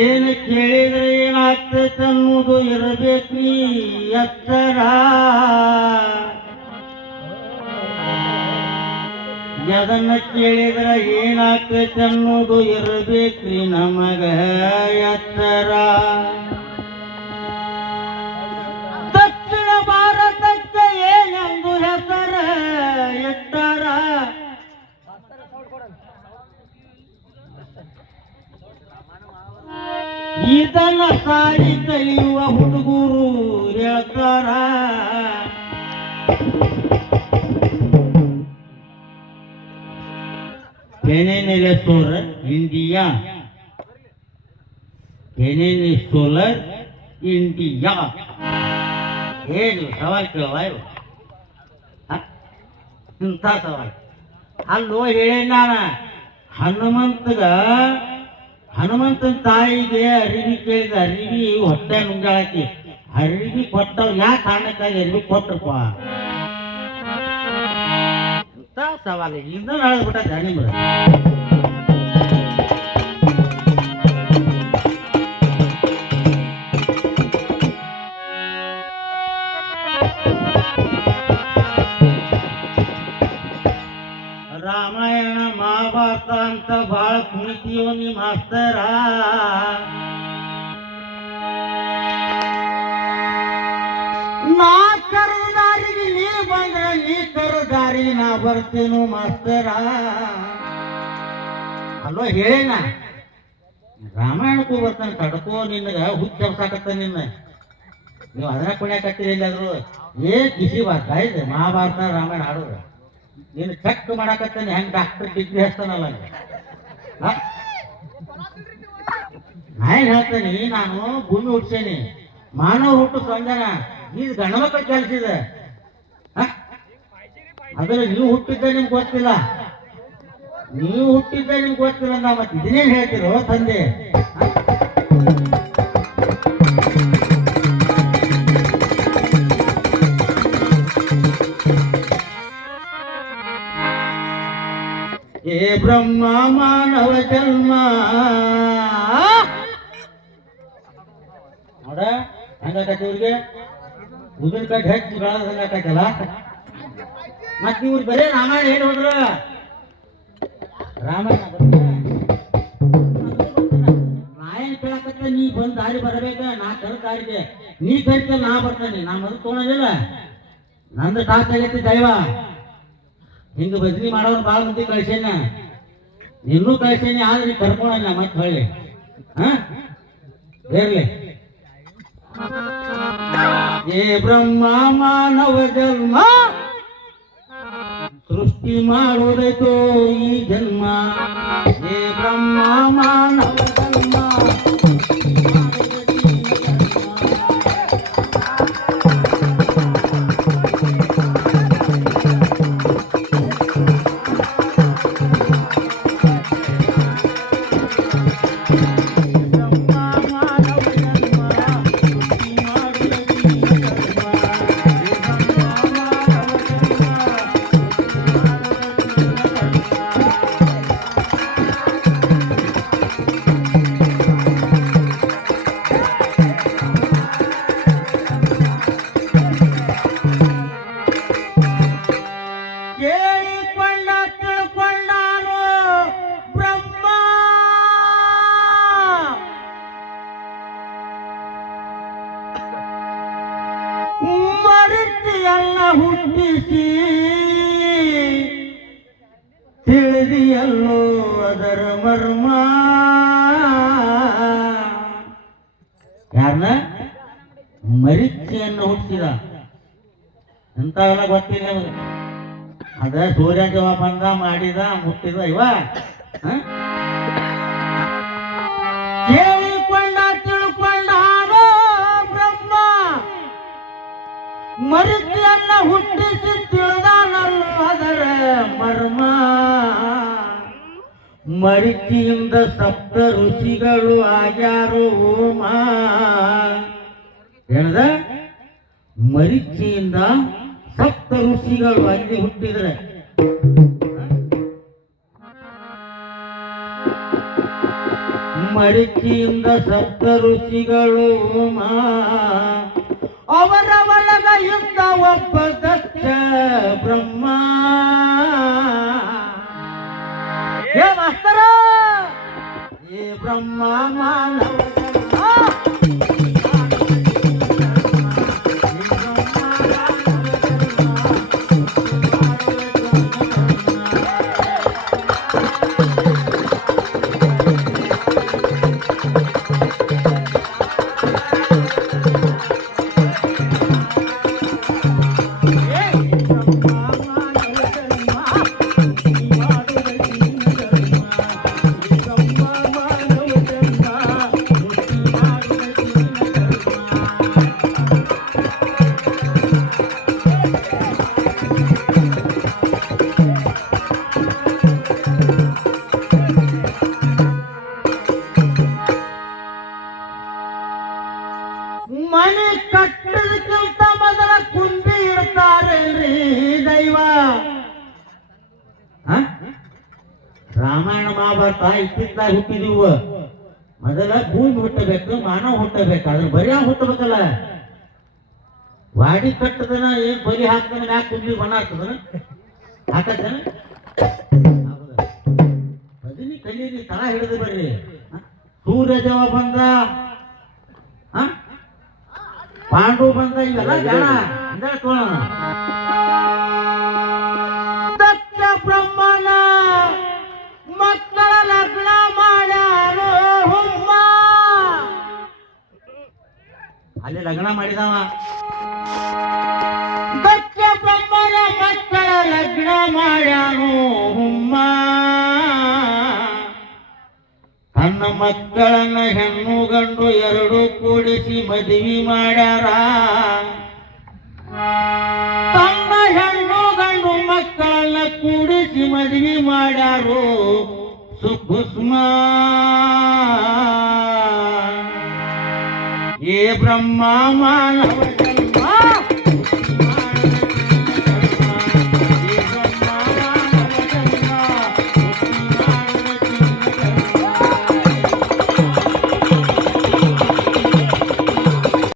ಏನು ಕೇಳಿದ್ರೆ ಏನಾಗ್ತೈತೆ ಅನ್ನೋದು ಇರಬೇಕ್ರಿ ಎತ್ತರ. ಎದನ್ನ ಕೇಳಿದ್ರೆ ಏನಾಗ್ತೈತೆ ಅನ್ನೋದು ಇರಬೇಕ್ರಿ ನಮಗ ಎತ್ತರ. ದಕ್ಷಿಣ ಭಾರತಕ್ಕೆ ಏನೆಂದು ಹೆಸರ ಇಟ್ಟರ. ಇದನ್ನ ಸಾರಿ ಕಲಿಯುವ ಹುಡುಗರು ಹೇಳ್ತಾರ. ಕೆನೆನೆಲೆ ಸೋಲರ್ ಇಂಡಿಯಾ, ಕೆನೆನೆ ಸೋಲರ್ ಇಂಡಿಯಾ. ಏನು ಸವಾಲ್ ಕೇಳುವ ಇಂಥ ಸವಾಲ್ ಅಲ್ಲೋ ಹೇಳಿ ನಾನ. ಹನುಮಂತನ ತಾಯಿಗೆ ಅರಿವಿ ಕೇಳಿದ, ಅರಿವಿ ಹೊಟ್ಟೆ ನುಂಗಾಕಿ ಅರಿವಿ ಕೊಟ್ಟವ್ ಯಾ ಕಾರಣಕ್ಕಾಗಿ ಅರಿವಿ ಕೊಟ್ರಪ್ಪ ಇಂಥ ಸವಾಲು ಇಂದ ಹೇಳ್ಬಿಟ್ಟ ನಿಮ್ದು. ರಾಮಾಯಣ ಮಹಾಭಾರತ ಅಂತ ಬಾಳ ಕುಣಿತೀವ ನೀ ಮಾಸ್ತರ. ನಾ ಕರೆದ ದಾರಿಗೆ ನೀ ಬಂದ್ರ, ನೀ ಕರೆದ ದಾರಿಗೆ ನಾ ಬರ್ತೇನು ಮಾಸ್ತರ. ಅಲ್ಲೋ ಹೇಳೇನ ರಾಮಾಯಣಕ್ಕೂ ಬರ್ತಾನೆ ತಡ್ಕೋ. ನಿನಗ ಹುಚ್ಚ ಸಾಕತ್ತ ನಿನ್ನ. ನೀವು ಅದನ್ನ ಕುಣಿಯಾಕತ್ತೀರಿ ಎಲ್ಲಾದ್ರು ಏ ಕಿಸಿ ಬಾರ್ತಾ ಇದೆ ಮಹಾಭಾರತ ರಾಮಾಯಣ ಆಡೋದು. ನೀನು ಚೆಕ್ ಮಾಡಾಕತ್ತೇನೆ ಹೆಂಗ್ ಡಾಕ್ಟರ್ ಡಿಗ್ರಿ ಹಚ್ತಾನಲ್ಲ. ನಾನ್ ಹೇಳ್ತೇನೆ, ನಾನು ಭೂಮಿ ಹುಡ್ಸೇನಿ, ಮಾನವ ಹುಟ್ಟು ಸಂಜನ. ಇದು ಗಂಡ ಮಕ್ಕಳ ಕೆಲಸ ಇದೆ. ಆದ್ರೆ ನೀವು ಹುಟ್ಟಿದ್ದ ನಿಮ್ಗೆ ಗೊತ್ತಿಲ್ಲ, ನೀವು ಹುಟ್ಟಿದ್ದ ನಿಮ್ಗೆ ಗೊತ್ತಿಲ್ಲ. ನಾ ಮತ್ತೆ ಇದನ್ನೇನು ಹೇಳ್ತಿರೋ ತಂದೆ. ಏ ಬ್ರಹ್ಮ ಮಾನವ ಜನ್ಮ ನೋಡ ಹಂಗಾಕತಿ ಇವ್ರಿಗೆ ಉದಿನ ಕಟ್ಟಿ ಹೆಚ್ಚು ಬೆಳೆದ ಹಂಗಾಕತ್ತಲ್ಲ. ಮತ್ ಇವ್ರು ಬರೇ ರಾಮಾಯಣ ಏನು ಹೋದ್ರ ರಾಮಾಯಣ ನಾಯನ್ ಕೇಳಕತ್ತ. ನೀ ಬಂದ್ ದಾರಿ ಬರಬೇಕ, ನಾ ಕರೆದ ದಾರಿಗೆ ನೀ ಕರಿತ ನಾ ಬರ್ತಾನೆ. ನಾ ಮೊದಲು ತೊಗೊಳೋದಿಲ್ಲ, ನಂದು ಟಾಸ್ ಆಗೈತಿ ದೈವ. ಹಿಂಗ ಬದ್ಲಿ ಮಾಡೋರು ಭಾಳ ಮಂದಿ ಕಳ್ಸೇನ, ನಿನ್ನೂ ಕಳ್ಸೇನಿ. ಆದ್ರೆ ಕರ್ಕೊಳ್ಳಲ್ಲ ಮತ್ತೆ ಹೊಳ್ಳಿ ಬೇರ್ಲಿ. ಏ ಬ್ರಹ್ಮ ಮಾನವ ಜನ್ಮ ಸೃಷ್ಟಿ ಮಾಡುವುದೈತೋ ಈ ಜನ್ಮ. ಏ ಬ್ರಹ್ಮ ಮಾನವ ಜನ್ಮ ಮರೆತಿಯಲ್ಲ ಹುಟ್ಟಿಸಿ ತಿಳಿದಿಯಲ್ಲೋ ಅದರ ಮರ್ಮ. ಯಾರನ್ನ ಮರಿಚಿಯನ್ನು ಹುಟ್ಟಿಸಿದ ಎಂತವೆಲ್ಲ ಗೊತ್ತಿಲ್ಲ ನಮಗೆ. ಅದ ಸೂರ್ಯ ಜವ ಬಂದ ಮಾಡಿದ ಮುಟ್ಟಿದ ಇವ ಕೇಳಿಕೊಂಡ ತಿಳ್ಕೊಂಡಾನೋ ಬ್ರಹ್ಮ. ಮರಿಚಿಯನ್ನ ಹುಟ್ಟಿಸಿ ತಿಳಿದಾನಲ್ಲೋ ಅದರ ಮರ್ಮ. ಮರಿಚಿಯಿಂದ ಸಪ್ತ ಋಷಿಗಳು ಆಗ್ಯಾರು ಹೋಮ. ಏನದ ಮರಿಚಿಯಿಂದ ಸಪ್ತ ಋಷಿಗಳು ಅಲ್ಲಿ ಹುಟ್ಟಿದ್ರೆ ಮಡಿಕೆಯಿಂದ ಸಪ್ತ ಋಷಿಗಳು ಅವರ ಒಳಗ ಇದ್ದ ಒಬ್ಬ ದಕ್ಷ ಬ್ರಹ್ಮ. ಏ ಮಾಸ್ತರ, ಏ ಬ್ರಹ್ಮ ಮಾನವ ಮನೆ ಕಟ್ಟದಕ್ಕಿಂತ ಮೊದಲ ಕುಂದಿ ಇಡ್ತಾರೇನ್ರಿ ದೈವ. ರಾಮಾಯಣ ಮಹಾಭಾರತ ಇತ್ತಿತ್ತಾಗ ಹುಟ್ಟಿದೀವ. ಮೊದಲ ಭೂಮಿ ಹುಟ್ಟಬೇಕು, ಮಾನವ ಹುಟ್ಟಬೇಕು. ಅದ್ರ ಬರೀ ಹುಟ್ಟಬೇಕಲ್ಲ. ವಾಡಿ ಕಟ್ಟದನ ಏನ್ ಬಲಿ ಹಾಕ್ತಾನ ಯಾಕೆ ಕುಂದಿ ಬಣ್ಣ ಹಾಕ್ತದನ ಹಾಕತ್ತೇನ? ಬದನಿ ಕಲೀರಿ ತಳ ಹಿಡಿದು ಬರ್ರಿ. ಸೂರ್ಯ ದೇವ ಬಂದ, ಪಾಂಡು ಬಂದ, ಇವೆಲ್ಲ ಜಾಣ ದಕ್ಷ ಬ್ರಹ್ಮನ ಮಕ್ಕಳ ಲಗ್ನ ಮಾಡ್ಯಾರೋ ಹುಮ್ಮ. ಅಲ್ಲಿ ಲಗ್ನ ಮಾಡಿದವ. ದಕ್ಷ ಬ್ರಹ್ಮನ ಮಕ್ಕಳ ಲಗ್ನ ಮಾಡ್ಯಾರೋ ಹುಮ್ಮ. ತನ್ನ ಮಕ್ಕಳನ್ನ ಹೆಣ್ಣು ಗಂಡು ಎರಡು ಕೂಡಿಸಿ ಮದುವೆ ಮಾಡ್ಯಾರ. ತನ್ನ ಹೆಣ್ಣು ಗಂಡು ಮಕ್ಕಳನ್ನ ಕೂಡಿಸಿ ಮದುವೆ ಮಾಡ್ಯಾರು ಸುಕುಸ್ಮ. ಏ ಬ್ರಹ್ಮ ಮಾನವ